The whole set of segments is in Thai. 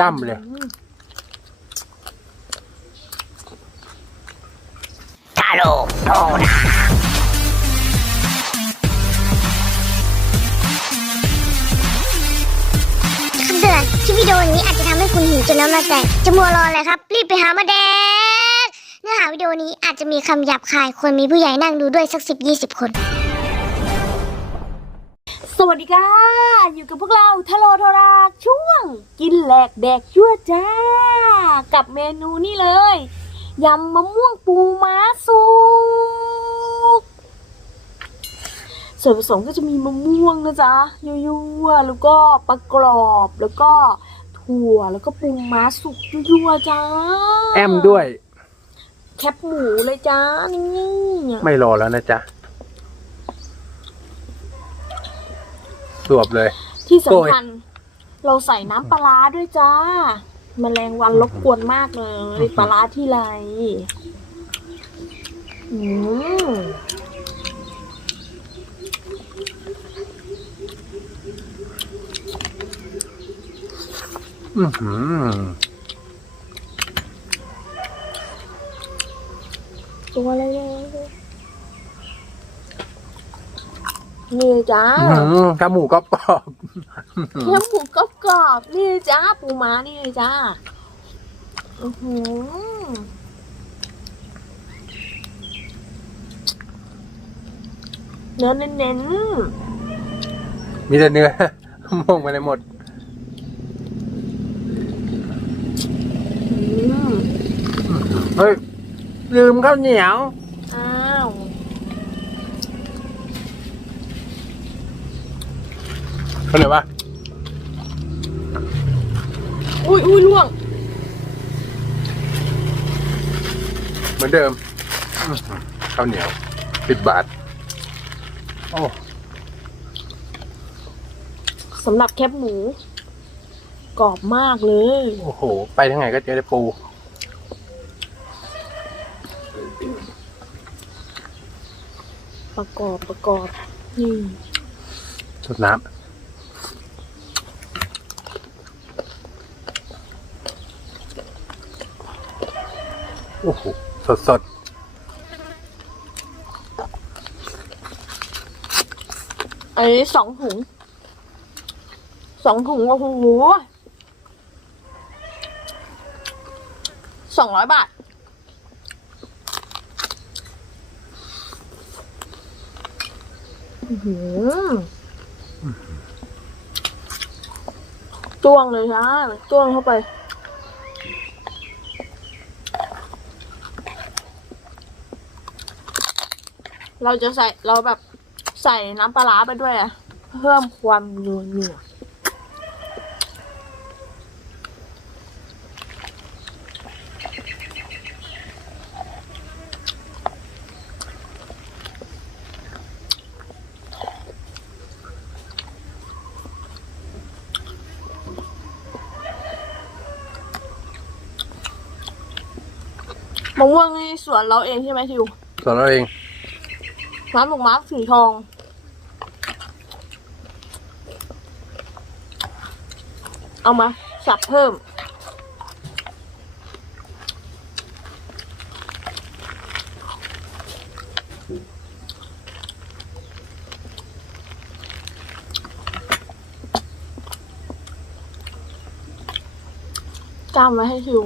จ้ำเลยทาโร่โทนาคำเตือนคลิปวิดีโอนี้อาจจะทำให้คุณหิวจนน้ำลายแตกจะมัวรออะไรครับ รีบไปหามาแดกเนื้อหาวิดีโอนี้อาจจะมีคำหยาบคายควรมีผู้ใหญ่นั่งดูด้วยสักสิบยี่สิบคนส วัสดีค่ะ อยู่กับพวกเราทะโลทราช่วง กินแหลกแดกชั่วจ้า กับเมนูนี่เลยยำมะม่วงปูม้าสุกส่วนผสมก็จะมีมะม่วงนะจ๊ะยั่วๆแล้วก็ปลากรอบแล้วก็ถั่วแล้วก็ปูม้าสุกยั่วๆจ้า แอมด้วย แคบหมูเลยจ้านี่ไม่รอแล้วนะจ๊ะ สวบเลย ที่สำคัญเราใส่น้ำปลาร้าด้วยจ้าแมลงวันรบกวนมากเลยปลาร้าที่ไรอืมอื้อหือตัวอะไรเนี่ย นี่จ้าอื้อหือกระหมูกรอบกรอบเนื้อหมูกรอบๆนี่จ้าปูม้านี่เลยจ้าอือหือเนื้อเน้นมีแต่เนื้อ มองไปในหมด ๆอืมเฮ้ย ลืมข้าวเหนียวอ้าว เขาไหนวะอุ้ยอุ้ยล่วง เหมือนเดิมอื้อหือข้าวเหนียวสิบบาท โอ้ สำหรับแคบหมู กรอบมากเลย โอ้โห ไปทางไหนก็เจอได้ปู ประกอบประกอบนี่สดน้ำ โอ้โหสดสดอันนี้สองถุง สองถุงโอ้โหสองร้อยบาทอื้อหือจ้วงเลยจ้าจ้วงเข้าไป เราจะใส่เราแบบใส่น้ำปลาร้าไปด้วยอะเพิ่มความนัวเนัวมะม่วงนี่สวนเราเองใช่ไหมทิว สวนเราเอง ร้านหมกม้าสีทอง เอามาสับเพิ่ม จำไว้ให้ทิว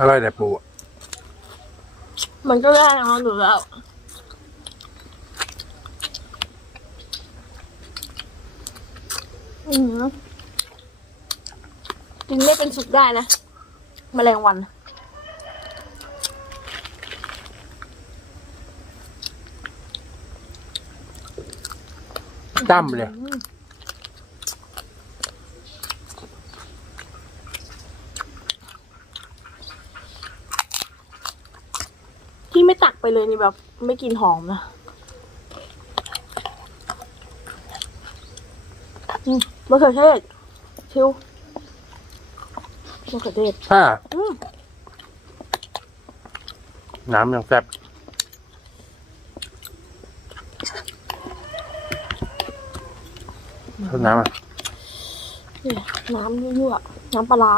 อร่อยแต่ปูอะมันก็ได้ของหนูแล้วอือหือกินไม่เป็นสุกได้นะแมลงวันจ้ำเลยที่ไม่ตักไป เลยนี่แบบไม่กลินหอมนะอืมมะเขือเทศชิวมะเขือเทศถ้าอืมน้ำยังแซ่บเท่าน้ำอะเนี่ยน้ำยั่วๆน้ำปลาร้า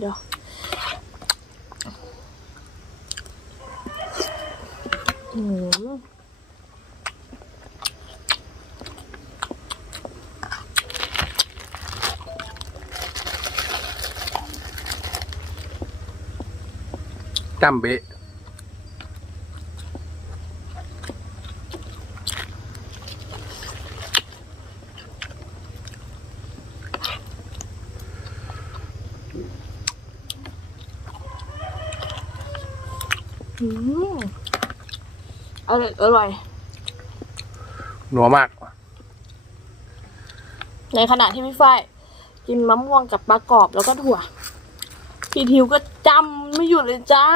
เดี๋ยวอืมจำเบะ อืม อร่อยอร่อย นัวมาก ในขณะที่พี่ฝ้ายกินมะม่วงกับปลากรอบแล้วก็ถั่ว พี่ทิวก็จำไม่หยุดเลยจ้า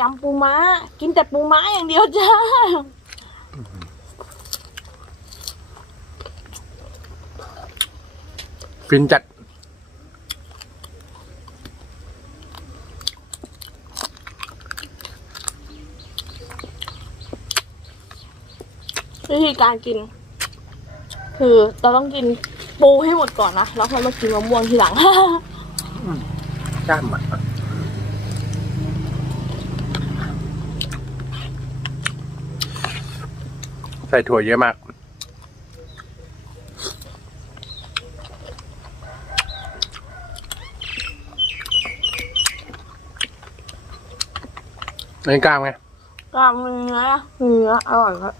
ยำปูม้า กินแต่ปูม้าอย่างเดียวจ้าฟินจัด วิธีการกิน คือเราต้องกินปูให้หมดก่อนนะแล้วค่อยมากินมะม่วงทีหลังจ้ำอะใส่ถั่วเยอะมากในกล้ามไงกล้ามเนื้อเนื้ออร่อยครับครับ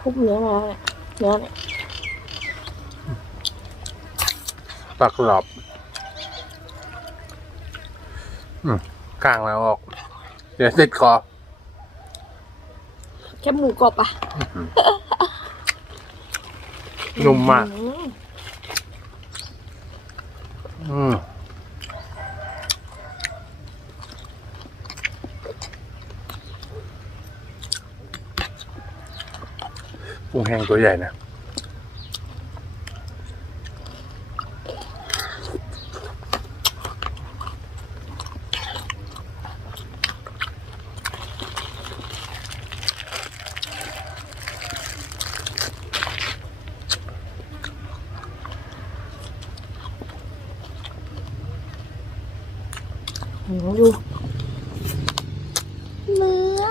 ทุบเนื้อมาแล้วเนี่ยเนื้อเนี่ยปลากรอบอืมกลางแล้วออก เดี๋ยวติดคอแค่หมูกรอบอะนุ่มมาก อืม กุ้งแห้งตัวใหญ่นะอืมดูเนื้อ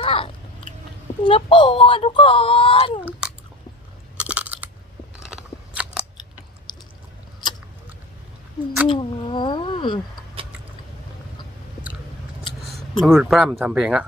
เนื้อปูอะทุกคน มันเป็นปล้ำทำเพลงอะ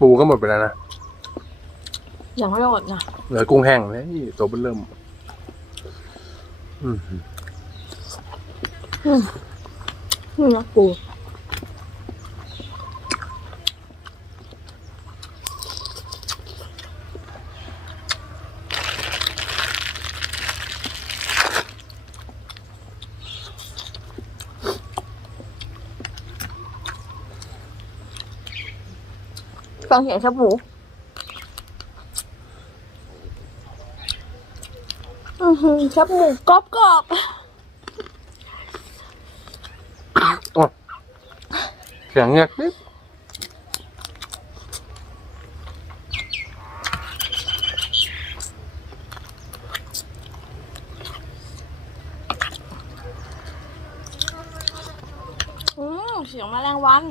ปูก็หมดไปแล้วนะยังไม่หมดนะเหลือกุ้งแห้งเลยตัวเบนเริ่มอืมเนื้อปู ฟังเสียงชับหมูอือหือชับหมูกรอบกรอบเสียงเงียบนิอืเสียงแมลงวัน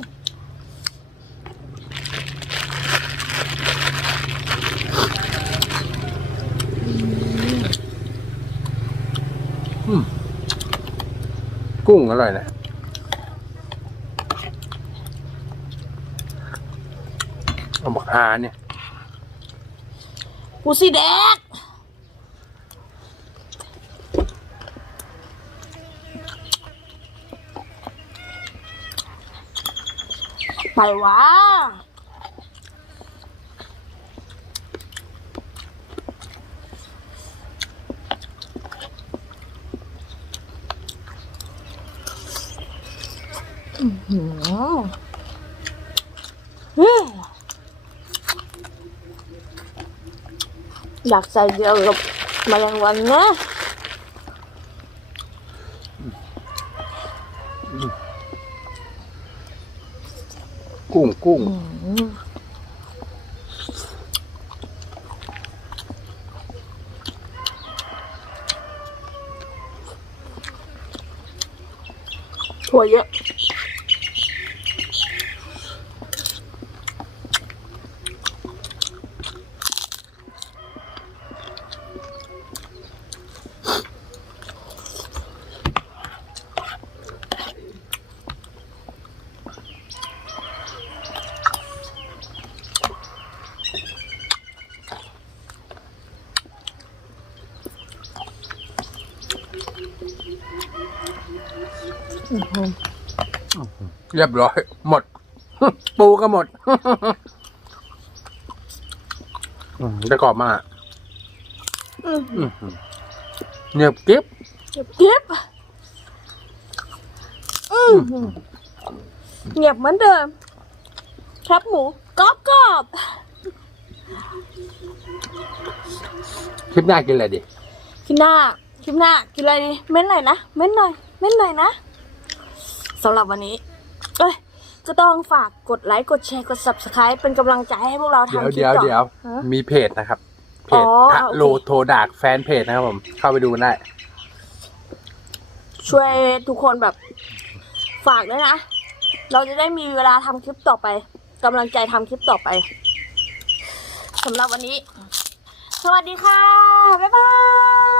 กุ้งอร่อยนะเอาบักฮาเนี่ย กูสีแดกไปว้าว กับแมลงวันนะกุ้ง เยอะเรียบร้อย หมด ปูก็หมดอืมได้กรอบมากอืออื้อหือเงียบกิ๊บเก็บเก็บอือหือเงียบเหมือนเดิมครับหมูกรอบกรอบคลิปหน้ากินอะไรดิคลิปหน้าคลิปหน้ากินอะไรดีเม้นหน่อยนะเม้นหน่อยเม้นหน่อยนะสำหรับวันนี้ เอ้ยก็ต้องฝากกดไลค์กดแชร์กด subscribe เป็นกำลังใจให้พวกเราเดี๋ยวทำคลิปเดี๋ยวต่อ เดี๋ยวฮะมีเพจนะครับ เพอ๋จอพระโอเค โลโทดากแฟนเพจนะครับผม เข้าไปดูกันได้ ช่วยทุกคนแบบฝากด้วยนะ เราจะได้มีเวลาทำคลิปต่อไปกำลังใจทำคลิปต่อไปสำหรับวันนี้ สวัสดีค่ะ บ๊ายบาย